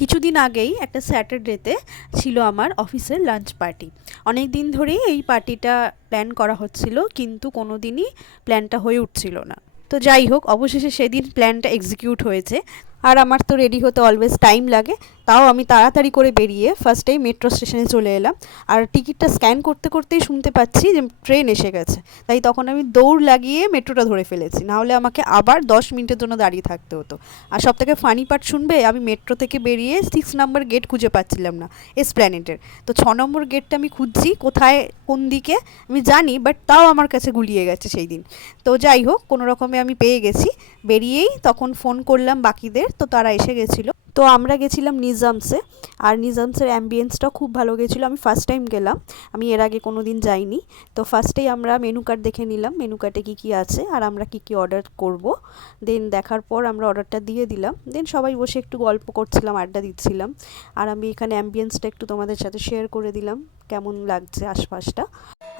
কিছুদিন আগেই একটা স্যাটারডেতে ছিল আমার অফিসের লাঞ্চ পার্টি। অনেক দিন ধরেই এই পার্টিটা প্ল্যান করা হচ্ছিল, কিন্তু কোনো দিনই প্ল্যানটা হয়ে উঠছিল না। তো যাই হোক, অবশেষে সেদিন প্ল্যানটা এক্সিকিউট হয়েছে। আর আমার তো রেডি হতে অলওয়েজ টাইম লাগে, তাও আমি তাড়াতাড়ি করে বেরিয়ে ফার্স্টেই মেট্রো স্টেশনে চলে এলাম। আর টিকিটটা স্ক্যান করতে করতেই শুনতে পাচ্ছি যে ট্রেন এসে গেছে, তাই তখন আমি দৌড় লাগিয়ে মেট্রোটা ধরে ফেলেছি, নাহলে আমাকে আবার 10 মিনিটের জন্য দাঁড়িয়ে থাকতে হতো। আর সব থেকে ফানি পার্ট শুনবে, আমি মেট্রো থেকে বেরিয়ে 6 নম্বর গেট খুঁজে পাচ্ছিলাম না, এসপ্ল্যানেডের। তো 6 নম্বর গেটটা আমি খুঁজছি কোথায়, কোন দিকে আমি জানি, বাট তাও আমার কাছে গুলিয়ে গেছে সেই দিন। তো যাই হোক, কোনো রকমে আমি পেয়ে গেছি। বেরিয়েই তখন ফোন করলাম বাকিদের, তো তারা এসে গেছিলো। তো আমরা গেছিলাম নিজামসে, আর নিজামসের অ্যাম্বিয়েন্সটা খুব ভালো গেছিলো। আমি ফার্স্ট টাইম গেলাম, আমি এর আগে কোনো দিন যাইনি। তো ফার্স্টেই আমরা মেনু কার্ড দেখে নিলাম, মেনু কার্ডে কী কী আছে আর আমরা কী কী অর্ডার করব। দেন দেখার পর আমরা অর্ডারটা দিয়ে দিলাম। দেন সবাই বসে একটু গল্প করছিলাম, আড্ডা দিচ্ছিলাম। আর আমি এখানে অ্যাম্বিয়েন্সটা একটু তোমাদের সাথে শেয়ার করে দিলাম, কেমন লাগছে আশপাশটা।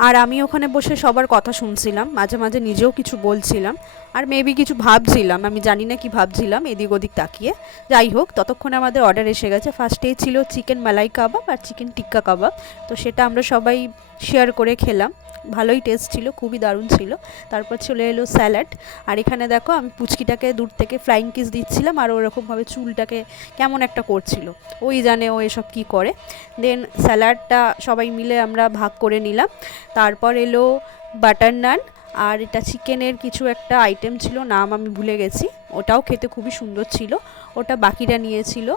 আর আমি ওখানে বসে সবার কথা শুনছিলাম, মাঝে মাঝে নিজেও কিছু বলছিলাম, আর মেবি কিছু ভাবছিলাম, আমি জানি না কি ভাবছিলাম এদিক ওদিক তাকিয়ে। যাই হোক, ততক্ষণে আমাদের অর্ডার এসে গেছে। ফার্স্টেই ছিল চিকেন মালাই কাবাব আর চিকেন টিক্কা কাবাব। তো সেটা আমরা সবাই শেয়ার করে খেলাম, ভালোই টেস্ট ছিল, খুবই দারুণ ছিল। তারপর চলে এলো স্যালাড। আর এখানে দেখো, আমি পুচকিটাকে দূর থেকে ফ্লাইং কিস দিচ্ছিলাম, আর ওরকমভাবে চুলটাকে কেমন একটা করছিল, ওই জানে ও এসব কী করে। দেন স্যালাডটা সবাই মিলে আমরা ভাগ করে নিলাম। তারপর এলো বাটার নান, আর এটা চিকেনের কিছু একটা আইটেম ছিল, নাম আমি ভুলে গেছি, ওটাও খেতে খুবই সুন্দর ছিল, ওটা বাকিরা নিয়েছিল।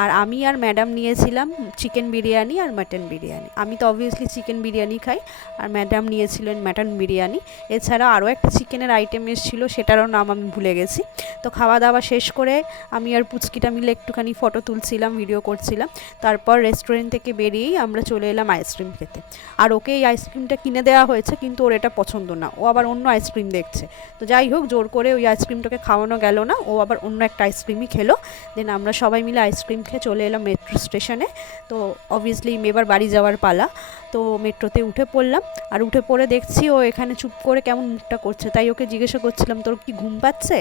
আর আমি আর ম্যাডাম নিয়েছিলাম চিকেন বিরিয়ানি আর মাটন বিরিয়ানি। আমি তো অবভিয়াসলি চিকেন বিরিয়ানি খাই, আর ম্যাডাম নিয়েছিলেন মাটন বিরিয়ানি। এছাড়া আরও একটা চিকেনের আইটেম এসেছিলো, সেটারও নাম আমি ভুলে গেছি। তো খাওয়া দাওয়া শেষ করে আমি আর পুচকিটা মিলে একটুখানি ফটো তুলছিলাম, ভিডিও করছিলাম। তারপর রেস্টুরেন্ট থেকে বেরিয়েই আমরা চলে এলাম আইসক্রিম খেতে। আর ওকে এই আইসক্রিমটা কিনে দেওয়া হয়েছে, কিন্তু ওর এটা পছন্দ না, ও আবার অন্য আইসক্রিম দেখছে। তো যাই হোক, জোর করে ওই আইসক্রিমটাকে খাওয়ানো গেল না, ও আবার অন্য একটা আইসক্রিমই খেলো। দেন আমরা সবাই মিলে আইসক্রিম খেয়ে চলে এলাম মেট্রো স্টেশনে। তো অবভিয়াসলি এবার বাড়ি যাওয়ার পালা। তো মেট্রোতে উঠে পড়লাম, আর উঠে পড়ে দেখছি ও এখানে চুপ করে কেমন মুখটা করছে, তাই ওকে জিজ্ঞাসা করছিলাম, তোর কি ঘুম পাচ্ছে,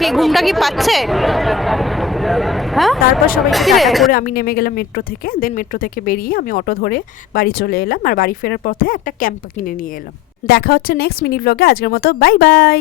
কি ঘুমটা কি পাচ্ছে? হ্যাঁ। তারপর সবাই টাটা করে আমি নেমে গেলাম মেট্রো থেকে। দেন মেট্রো থেকে বেরিয়ে আমি অটো ধরে বাড়ি চলে এলাম, আর বাড়ি ফেরার পথে একটা ক্যাম্পা কিনে নিয়ে এলাম। দেখা হচ্ছে নেক্সট মিনি ব্লগে। আজকের মতো বাই বাই।